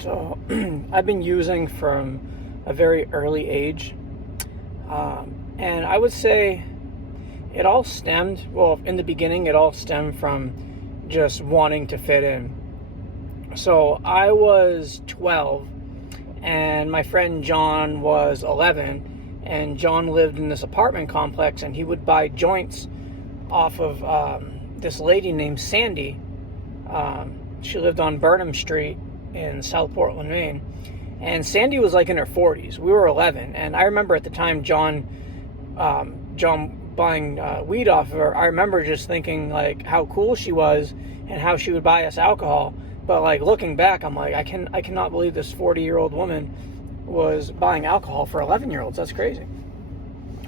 So I've been using from a very early age. And I would say it all stemmed, well, in the beginning, it all stemmed from just wanting to fit in. So I was 12 and my friend John was 11, and John lived in this apartment complex, and he would buy joints off of this lady named Sandy. She lived on Burnham Street in South Portland, Maine. And Sandy was like in her 40s. We were 11. And I remember at the time John buying weed off of her, I remember just thinking like how cool she was and how she would buy us alcohol. But like looking back, I'm like, I cannot believe this 40-year-old woman was buying alcohol for 11-year-olds. That's crazy.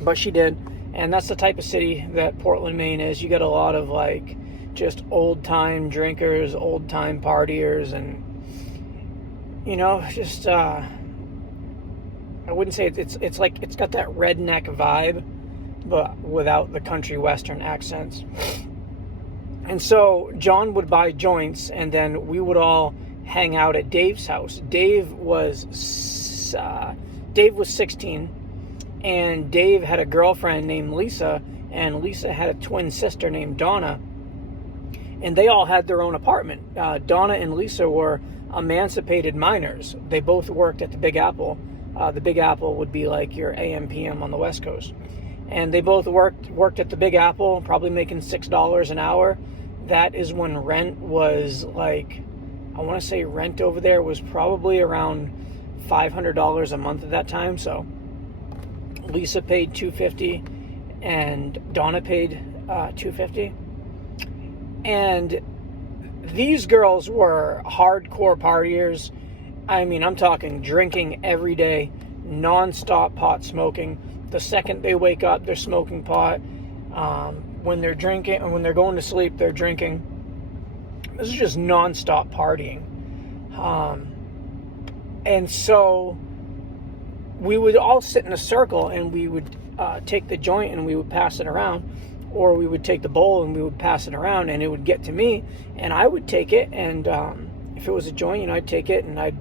But she did. And that's the type of city that Portland, Maine is. You get a lot of like just old-time drinkers, old-time partiers, and you know, just I wouldn't say it's like it's got that redneck vibe, but without the country western accents. And so John would buy joints, and then we would all hang out at Dave's house. Dave was 16, and Dave had a girlfriend named Lisa, and Lisa had a twin sister named Donna, and they all had their own apartment. Donna and Lisa were emancipated minors. They both worked at the Big Apple. The Big Apple would be like your AM PM on the West Coast. And they both worked at the Big Apple, probably making $6 an hour. That is when rent was like, I want to say rent over there was probably around $500 a month at that time. So Lisa paid $250 and Donna paid $250. And these girls were hardcore partiers. I mean, I'm talking drinking every day, non-stop pot smoking. The second they wake up, they're smoking pot. When they're drinking, and when they're going to sleep, they're drinking. This is just non-stop partying. And so we would all sit in a circle, and we would take the joint and we would pass it around. Or we would take the bowl and we would pass it around, and it would get to me, and I would take it, and if it was a joint, you know, I'd take it and I'd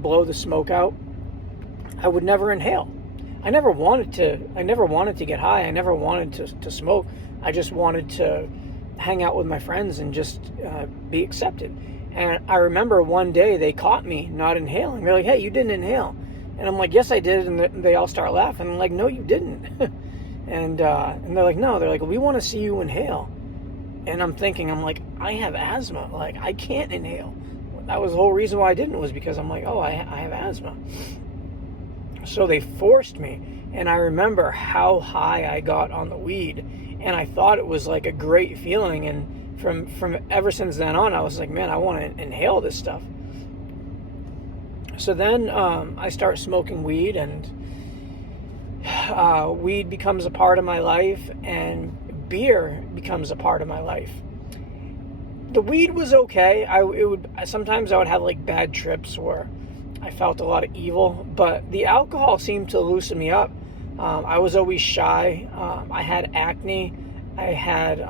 blow the smoke out. I would never inhale. I never wanted to get high. I never wanted to smoke. I just wanted to hang out with my friends and just be accepted. And I remember one day they caught me not inhaling. They're like, "Hey, you didn't inhale." And I'm like, "Yes, I did." And they all start laughing. I'm like, "No, you didn't." And they're like, "No," they're like, "We want to see you inhale." And I'm thinking, I'm like, I have asthma. Like, I can't inhale. That was the whole reason why I didn't, was because I'm like, oh, I have asthma. So they forced me. And I remember how high I got on the weed. And I thought it was like a great feeling. And from ever since then on, I was like, man, I want to inhale this stuff. So then I start smoking weed, and weed becomes a part of my life, and beer becomes a part of my life. The weed was okay. Sometimes I would have like bad trips where I felt a lot of evil, but the alcohol seemed to loosen me up. I was always shy. I had acne. I had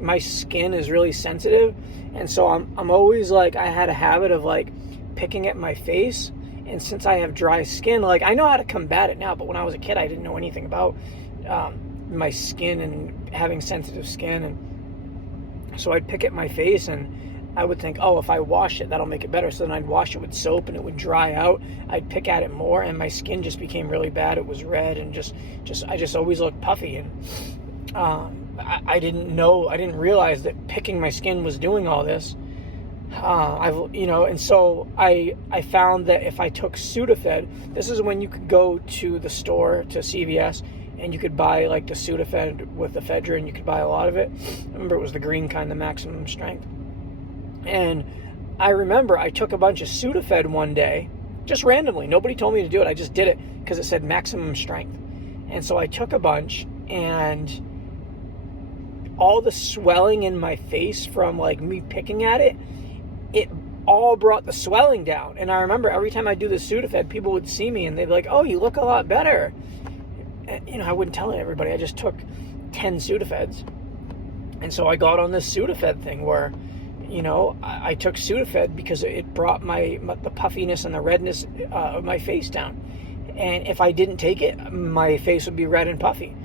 my skin is really sensitive, and so I'm always like, I had a habit of like picking at my face. And since I have dry skin, like, I know how to combat it now, but when I was a kid, I didn't know anything about my skin and having sensitive skin. And so I'd pick at my face, and I would think, oh, if I wash it, that'll make it better. So then I'd wash it with soap, and it would dry out. I'd pick at it more, and my skin just became really bad. It was red, and I just always looked puffy. And I didn't realize that picking my skin was doing all this. And so I found that if I took Sudafed, this is when you could go to the store, to CVS, and you could buy like the Sudafed with ephedrine. You could buy a lot of it. I remember it was the green kind, the maximum strength. And I remember I took a bunch of Sudafed one day, just randomly. Nobody told me to do it. I just did it because it said maximum strength. And so I took a bunch, and all the swelling in my face from like me picking at it all brought the swelling down. And I remember every time I do the Sudafed, people would see me and they'd be like, "Oh, you look a lot better." And, you know, I wouldn't tell everybody. I just took 10 Sudafeds. And so I got on this Sudafed thing where I took Sudafed because it brought the puffiness and the redness of my face down. And if I didn't take it, my face would be red and puffy.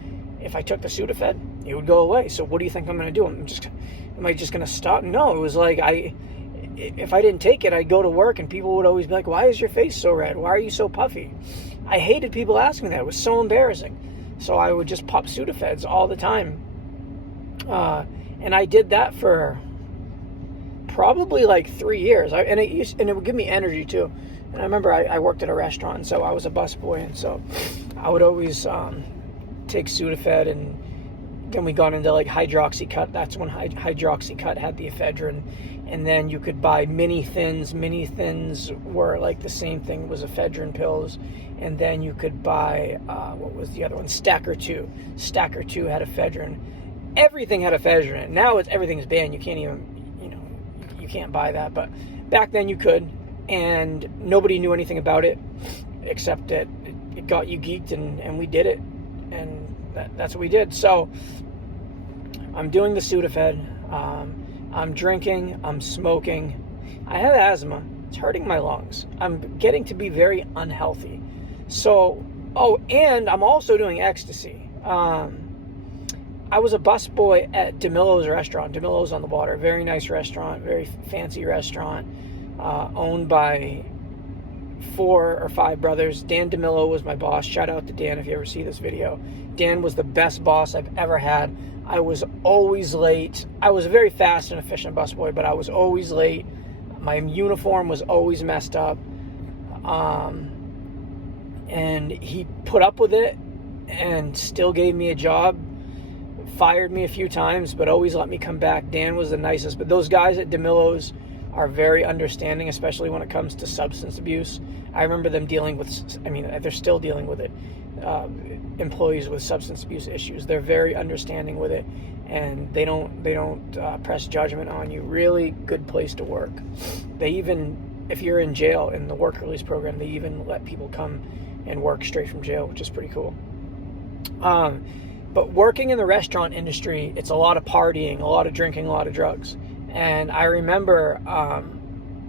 If I took the Sudafed, it would go away. So what do you think I'm going to do? Am I just going to stop? No, it was like if I didn't take it, I'd go to work and people would always be like, why is your face so red? Why are you so puffy? I hated people asking that. It was so embarrassing. So I would just pop Sudafeds all the time. And I did that for probably like 3 years. And it would give me energy too. And I remember I worked at a restaurant, so I was a busboy, and so I would always take Sudafed, and then we got into like Hydroxycut. That's when Hydroxycut had the ephedrine. And then you could buy mini thins. Mini thins were like the same thing, was ephedrine pills. And then you could buy, what was the other one? Stacker 2. Stacker 2 had ephedrine. Everything had ephedrine. Now everything's banned. You can't even, you can't buy that. But back then you could, and nobody knew anything about it, except that it got you geeked, and we did it. And that's what we did. So I'm doing the Sudafed. I'm drinking, I'm smoking, I have asthma, it's hurting my lungs, I'm getting to be very unhealthy. So, and I'm also doing ecstasy. I was a busboy at DeMillo's restaurant, DeMillo's on the Water, very nice restaurant, very fancy restaurant, owned by 4 or 5 brothers. Dan DeMillo was my boss. Shout out to Dan if you ever see this video. Dan was the best boss I've ever had. I was always late. I was a very fast and efficient busboy, but I was always late. My uniform was always messed up. And he put up with it and still gave me a job. Fired me a few times, but always let me come back. Dan was the nicest. But those guys at DeMillo's are very understanding, especially when it comes to substance abuse. I remember them dealing with, they're still dealing with it. Employees with substance abuse issues, they're very understanding with it, and they don't press judgment on you. Really good place to work. They even, if you're in jail in the work release program, they even let people come and work straight from jail, which is pretty cool. But working in the restaurant industry, it's a lot of partying, a lot of drinking, a lot of drugs. And I remember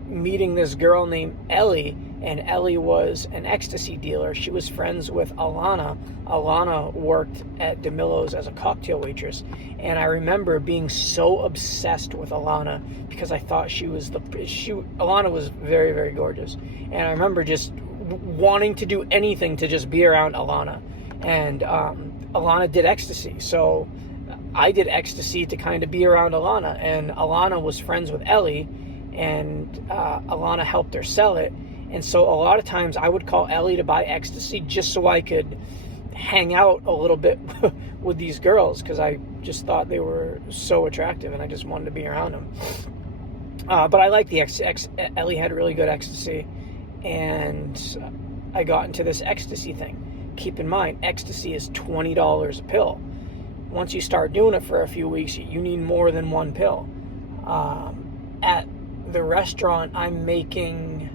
meeting this girl named Ellie, and Ellie was an ecstasy dealer. She was friends with Alana. Alana worked at DeMillo's as a cocktail waitress, and I remember being so obsessed with Alana because I thought Alana was very, very gorgeous, and I remember just wanting to do anything to just be around Alana. And Alana did ecstasy, so I did ecstasy to kind of be around Alana, and Alana was friends with Ellie, and Alana helped her sell it. And so a lot of times I would call Ellie to buy ecstasy just so I could hang out a little bit with these girls, because I just thought they were so attractive and I just wanted to be around them. But I like the Ellie had really good ecstasy, and I got into this ecstasy thing. Keep in mind, ecstasy is $20 a pill. Once you start doing it for a few weeks, you need more than one pill. At the restaurant, I'm making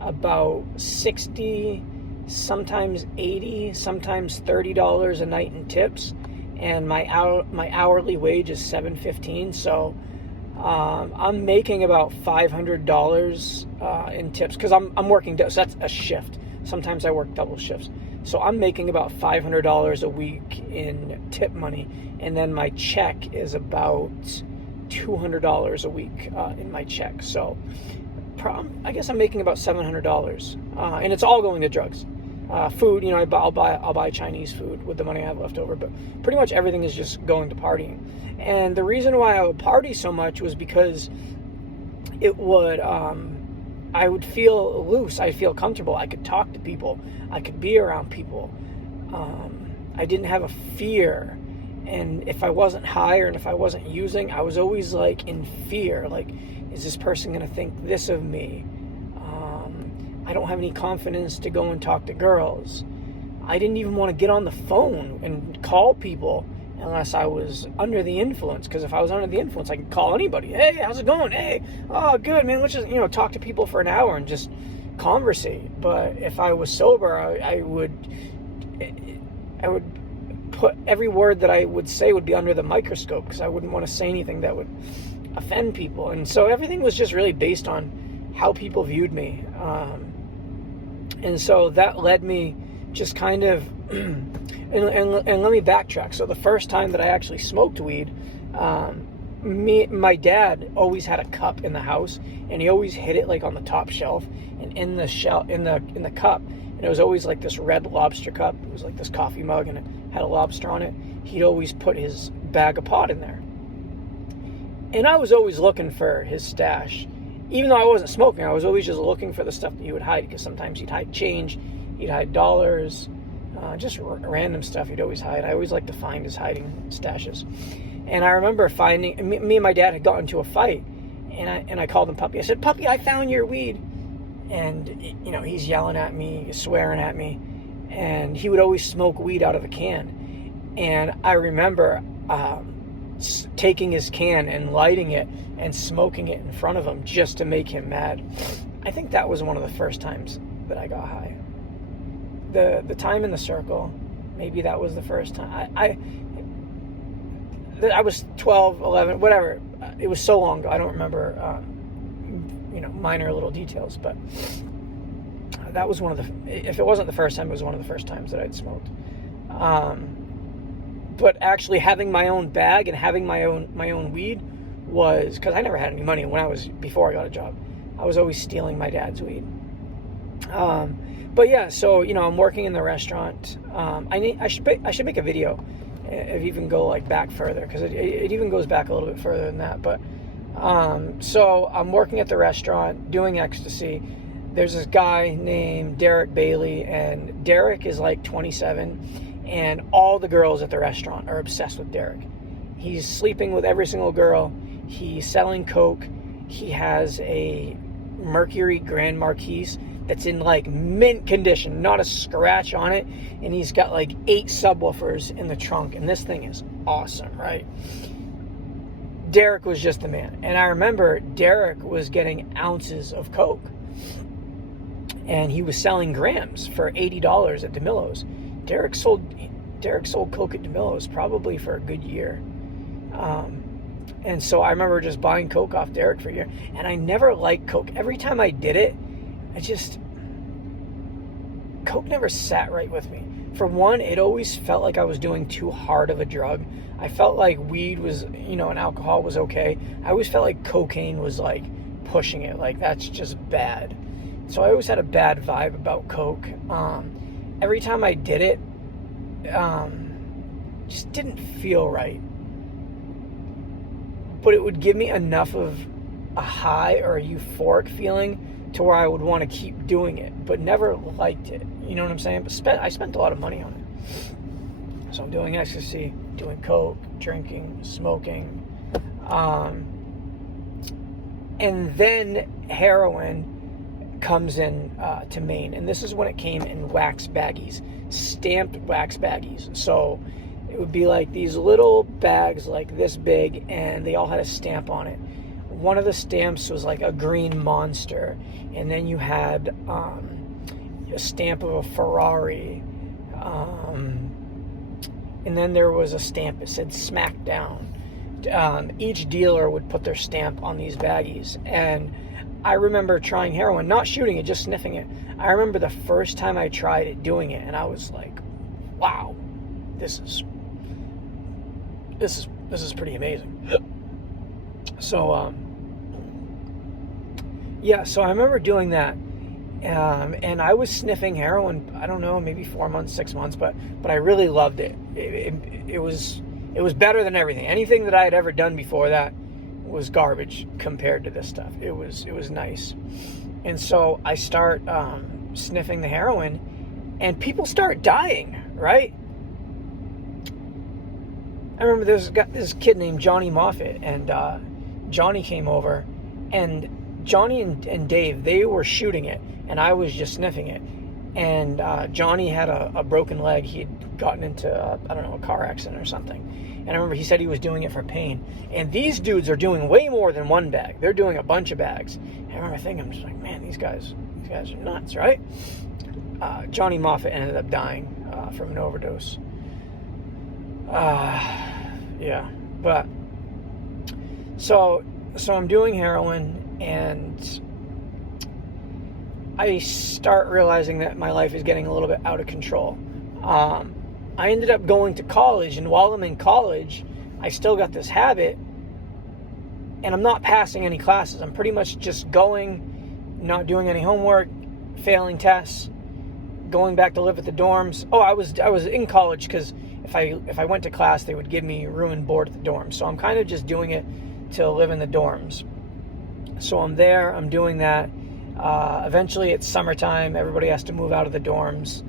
about $60, sometimes $80, sometimes $30 a night in tips, and my hourly wage is $7.15. So I'm making about $500 in tips, because I'm working, so that's a shift. Sometimes I work double shifts. So I'm making about $500 a week in tip money, and then my check is about $200 a week in my check. So I guess I'm making about $700, and it's all going to drugs. Food, I'll buy Chinese food with the money I have left over, but pretty much everything is just going to partying. And the reason why I would party so much was because it would, I would feel loose, I'd feel comfortable, I could talk to people, I could be around people. I didn't have a fear, and if I wasn't high and if I wasn't using, I was always like in fear, like, is this person going to think this of me? I don't have any confidence to go and talk to girls. I didn't even want to get on the phone and call people unless I was under the influence, because if I was under the influence, I could call anybody. Hey, how's it going? Hey, oh, good, man. Let's just, talk to people for an hour and just conversate. But if I was sober, I would put every word that I would say would be under the microscope, because I wouldn't want to say anything that would offend people. And so everything was just really based on how people viewed me. And so that led me just kind of, and let me backtrack. So the first time that I actually smoked weed, my dad always had a cup in the house, and he always hid it like on the top shelf, and in the cup, and it was always like this Red Lobster cup. It was like this coffee mug, and it had a lobster on it. He'd always put his bag of pot in there, and I was always looking for his stash. Even though I wasn't smoking, I was always just looking for the stuff that he would hide, because sometimes he'd hide change, he'd hide dollars, just random stuff he'd always hide. I always liked to find his hiding stashes. And I remember finding, me and my dad had gotten into a fight, and I called him Puppy. I said, "Puppy, I found your weed." And, he's yelling at me, swearing at me, and he would always smoke weed out of a can. And I remember taking his can and lighting it and smoking it in front of him just to make him mad. I think that was one of the first times that I got high. The time in the circle, maybe that was the first time. I was 12, 11, whatever. It was so long ago. I don't remember, minor little details, but that was one of the, if it wasn't the first time, it was one of the first times that I'd smoked. But actually having my own bag and having my own weed was, because I never had any money before I got a job. I was always stealing my dad's weed. But yeah, so, I'm working in the restaurant. I should make a video if even go like back further, because it even goes back a little bit further than that. But so I'm working at the restaurant doing ecstasy. There's this guy named Derek Bailey, and Derek is like 27, and all the girls at the restaurant are obsessed with Derek. He's sleeping with every single girl. He's selling coke. He has a Mercury Grand Marquis that's in like mint condition, not a scratch on it, and he's got like 8 subwoofers in the trunk, and this thing is awesome, right? Derek was just the man. And I remember Derek was getting ounces of coke, and he was selling grams for $80 at DeMillo's. Derek sold coke at DeMillo's probably for a good year. And so I remember just buying coke off Derek for a year, and I never liked coke. Every time I did it, coke never sat right with me. For one, it always felt like I was doing too hard of a drug. I felt like weed was, and alcohol was okay. I always felt like cocaine was like pushing it, like that's just bad. So I always had a bad vibe about coke. Every time I did it, just didn't feel right. But it would give me enough of a high or a euphoric feeling to where I would want to keep doing it, but never liked it. You know what I'm saying? But I spent a lot of money on it. So I'm doing ecstasy, doing coke, drinking, smoking. And then heroin comes in to Maine. And this is when it came in wax baggies, stamped wax baggies. So it would be like these little bags like this big, and they all had a stamp on it. One of the stamps was like a green monster, and then you had a stamp of a Ferrari, and then there was a stamp that said Smackdown. Each dealer would put their stamp on these baggies, and I remember trying heroin, not shooting it, just sniffing it. I remember the first time I tried it, doing it, and I was like, wow, this is pretty amazing. So so I remember doing that, and I was sniffing heroin, I don't know, maybe 4 months, 6 months, but I really loved it. It was better than everything. Anything that I had ever done before that was garbage compared to this stuff. It was nice. And so I start sniffing the heroin, and people start dying, right? I remember there's this kid named Johnny Moffat, and Johnny came over, and Johnny and Dave, they were shooting it, and I was just sniffing it. And Johnny had a broken leg. He'd gotten into, a car accident or something. And I remember he said he was doing it for pain. And these dudes are doing way more than one bag. They're doing a bunch of bags. And I remember thinking, I'm just like, man, these guys are nuts, right? Johnny Moffat ended up dying from an overdose. Yeah, but so So I'm doing heroin, and I start realizing that my life is getting a little bit out of control. I ended up going to college, and while I'm in college, I still got this habit, and I'm not passing any classes. I'm pretty much just going, not doing any homework, failing tests, going back to live at the dorms. Oh, I was in college because if I went to class, they would give me room and board at the dorms. So I'm kind of just doing it to live in the dorms. So I'm there, I'm doing that. Eventually it's summertime, everybody has to move out of the dorms.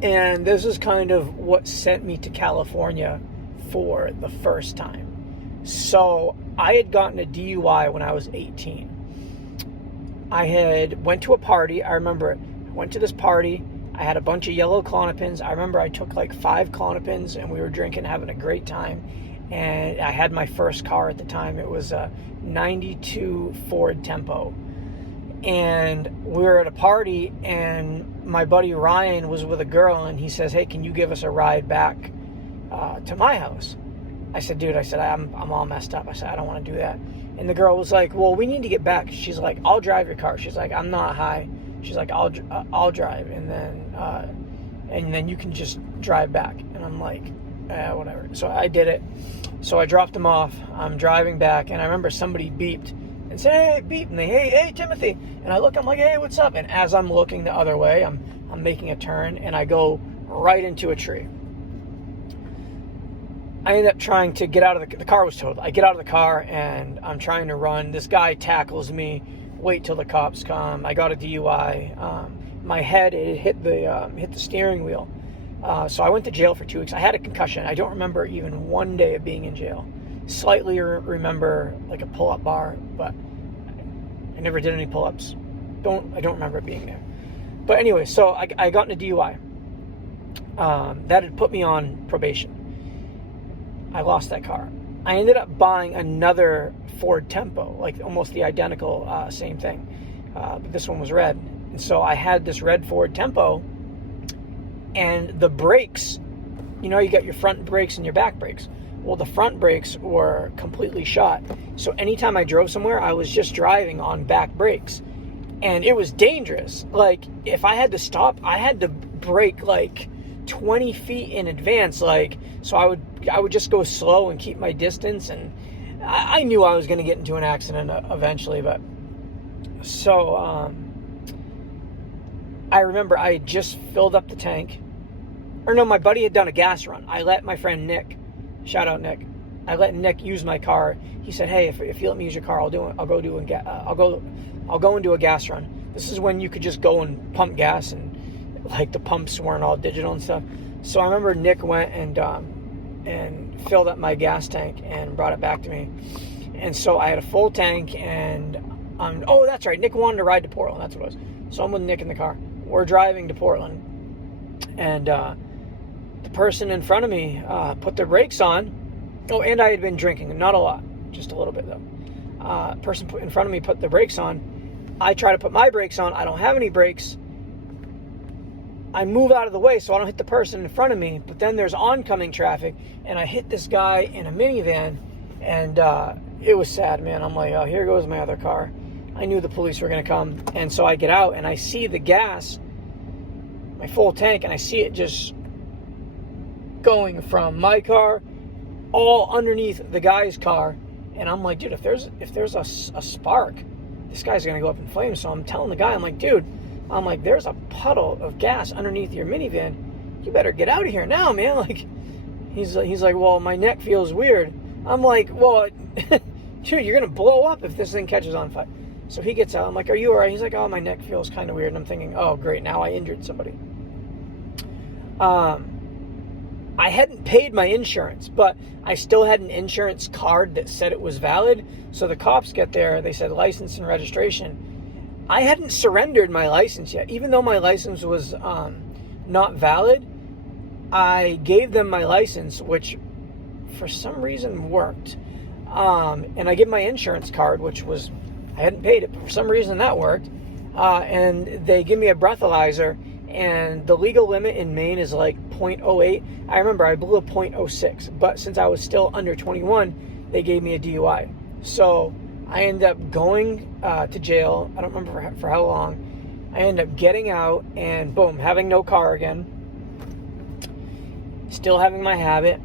And this is kind of what sent me to California for the first time. So I had gotten a DUI when I was 18. I had went to a party. I remember it. I went to this party. I had a bunch of yellow Klonopins. I remember I took like 5 Klonopins, and we were drinking, having a great time. And I had my first car at the time. It was a 92 Ford Tempo. And we were at a party, and my buddy Ryan was with a girl, and he says, "Hey, can you give us a ride back to my house?" I said, "Dude," I said, I'm all messed up. I said, "I don't want to do that." And the girl was like, "Well, we need to get back." She's like, "I'll drive your car." She's like, "I'm not high." She's like, I'll drive, and then you can just drive back." And I'm like, whatever. So I did it. So I dropped him off. I'm driving back, and I remember somebody beeped and said, "Hey," beep, and they, hey, Timothy. And I look, I'm like, "Hey, what's up?" And as I'm looking the other way, I'm making a turn, and I go right into a tree. I end up trying to get out of the car was totaled. I get out of the car, and I'm trying to run. This guy tackles me. Wait till the cops come. I got a DUI. My head, it hit the steering wheel. So I went to jail for 2 weeks. I had a concussion. I don't remember even one day of being in jail. Slightly remember like a pull-up bar, but I never did any pull-ups. I don't remember it being there. But anyway, so I got in a DUI. That had put me on probation. I lost that car. I ended up buying another Ford Tempo, like almost the identical same thing. But this one was red. And so I had this red Ford Tempo, and the brakes, you got your front brakes and your back brakes. Well, the front brakes were completely shot. So anytime I drove somewhere, I was just driving on back brakes. And it was dangerous. Like, if I had to stop, I had to brake like 20 feet in advance. Like, so I would just go slow and keep my distance. And I knew I was going to get into an accident eventually. But so I remember I had just filled up the tank. Or no, my buddy had done a gas run. I let my friend Nick, shout out Nick, I let Nick use my car. He said, "Hey, if you let me use your car, I'll go and do a gas run." This is when you could just go and pump gas, and like the pumps weren't all digital and stuff. So I remember Nick went and filled up my gas tank and brought it back to me. And so I had a full tank, and oh, that's right, Nick wanted to ride to Portland. That's what it was. So I'm with Nick in the car. We're driving to Portland, and the person in front of me put their brakes on. Oh, and I had been drinking, not a lot, just a little bit though. Person in front of me put the brakes on. I try to put my brakes on. I don't have any brakes. I move out of the way so I don't hit the person in front of me. But then there's oncoming traffic, and I hit this guy in a minivan, and it was sad, man. I'm like, oh, here goes my other car. I knew the police were going to come, and so I get out, and I see the gas, my full tank, and I see it just going from my car all underneath the guy's car. And I'm like, dude, if there's a spark, this guy's going to go up in flames. So I'm telling the guy, I'm like, dude, there's a puddle of gas underneath your minivan. You better get out of here now, man. Like, he's like, well, my neck feels weird. I'm like, well, dude, you're going to blow up if this thing catches on fire. So he gets out. I'm like, are you all right? He's like, oh, my neck feels kind of weird. And I'm thinking, oh, great, now I injured somebody. I hadn't paid my insurance, but I still had an insurance card that said it was valid. So the cops get there. They said license and registration. I hadn't surrendered my license yet. Even though my license was not valid, I gave them my license, which for some reason worked. And I gave my insurance card, which was, I hadn't paid it, but for some reason that worked. And they give me a breathalyzer, and the legal limit in Maine is like 0.08. I remember I blew a 0.06, but since I was still under 21, they gave me a DUI. So I ended up going to jail. I don't remember for how long. I ended up getting out and boom, having no car again. Still having my habit.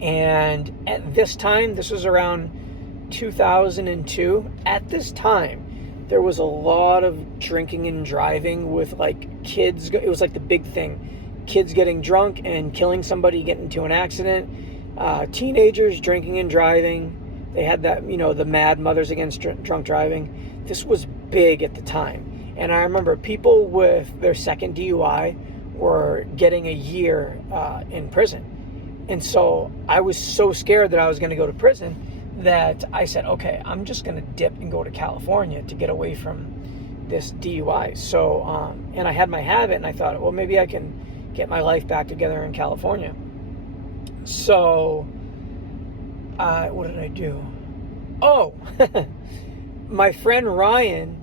And at this time, this was around 2002. At this time, there was a lot of drinking and driving with like kids. It was like the big thing. Kids getting drunk and killing somebody, getting into an accident. Teenagers drinking and driving. They had that, the Mad Mothers Against Drunk Driving. This was big at the time. And I remember people with their second DUI were getting a year in prison. And so I was so scared that I was going to go to prison that I said, okay, I'm just going to dip and go to California to get away from this DUI. So, and I had my habit, and I thought, well, maybe I can get my life back together in California. So, what did I do? Oh, my friend Ryan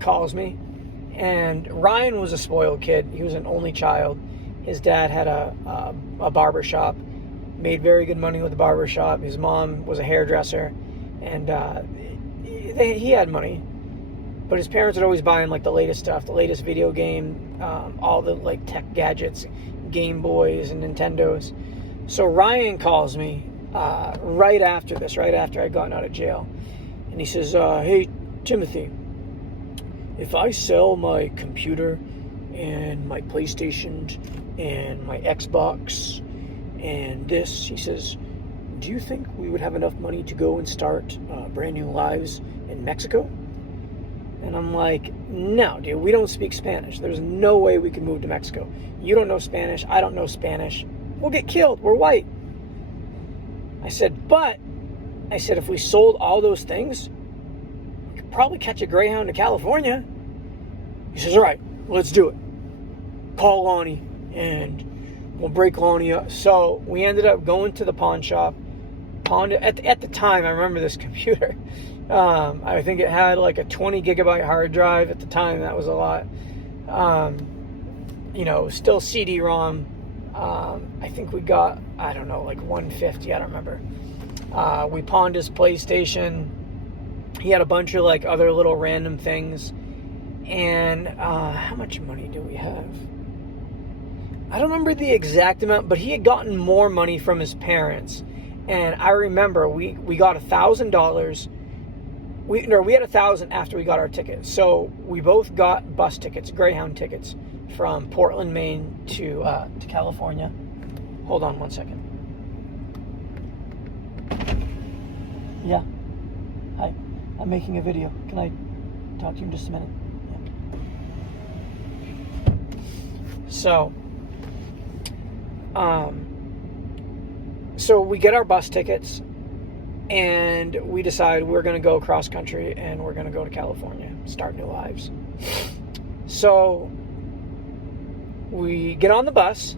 calls me, and Ryan was a spoiled kid. He was an only child. His dad had a barber shop, made very good money with the barber shop. His mom was a hairdresser, and he had money. But his parents would always buy him like the latest stuff, the latest video game, all the like tech gadgets, Game Boys and Nintendos. So Ryan calls me right after I'd gotten out of jail. And he says, hey, Timothy, if I sell my computer and my PlayStation and my Xbox and this, he says, do you think we would have enough money to go and start brand new lives in Mexico? And I'm like, no, dude, we don't speak Spanish. There's no way we can move to Mexico. You don't know Spanish. I don't know Spanish. We'll get killed. We're white. I said, if we sold all those things, we could probably catch a Greyhound to California. He says, all right, let's do it. Call Lonnie and we'll break Lonnie up. So we ended up going to the pawn shop. At the time, I remember this computer. I think it had like a 20 gigabyte hard drive. At the time, that was a lot. Still CD-ROM. I think we got, I don't know, like 150. I don't remember. We pawned his PlayStation. He had a bunch of like other little random things. And how much money do we have? I don't remember the exact amount, but he had gotten more money from his parents. And I remember we got $1,000. We had $1,000 after we got our tickets. So we both got bus tickets, Greyhound tickets, from Portland, Maine to California. Hold on one second. Yeah. Hi. I'm making a video. Can I talk to you in just a minute? Yeah. So we get our bus tickets, and we decide we're going to go cross country and we're going to go to California, start new lives. So we get on the bus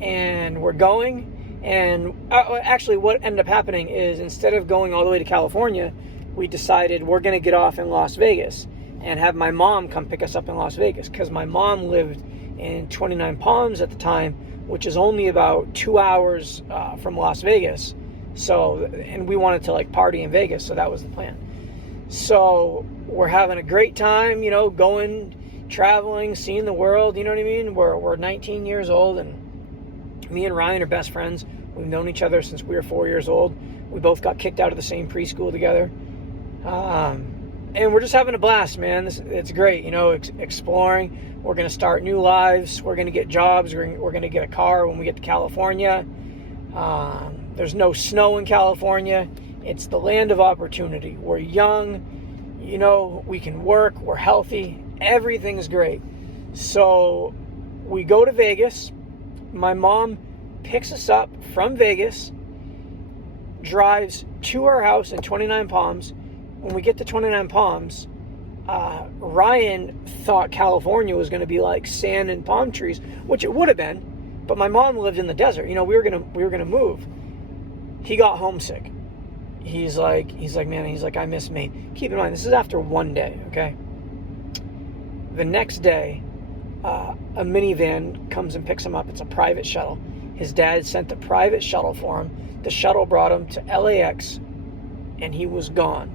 and we're going, and actually what ended up happening is instead of going all the way to California, we decided we're going to get off in Las Vegas and have my mom come pick us up in Las Vegas, because my mom lived in 29 Palms at the time, which is only about 2 hours from Las Vegas. So, and we wanted to like party in Vegas, so that was the plan. So we're having a great time, going, traveling, seeing the world, you know what I mean? We're 19 years old, and me and Ryan are best friends. We've known each other since we were 4 years old. We both got kicked out of the same preschool together. And we're just having a blast, man. It's great, exploring. We're going to start new lives. We're going to get jobs. We're going to get a car when we get to California. There's no snow in California. It's the land of opportunity. We're young. We can work. We're healthy. Everything's great. So we go to Vegas. My mom picks us up from Vegas, drives to our house in 29 Palms. When we get to 29 Palms, Ryan thought California was going to be like sand and palm trees, which it would have been, but my mom lived in the desert. We were gonna move. He got homesick. He's like, man, I miss Maine. Keep in mind, this is after one day, okay? The next day, a minivan comes and picks him up. It's a private shuttle. His dad sent a private shuttle for him The shuttle brought him to LAX, and he was gone.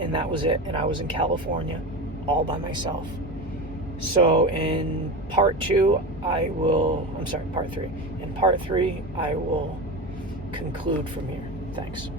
And that was it. And I was in California all by myself. So in part 3. In part 3, I will conclude from here. Thanks.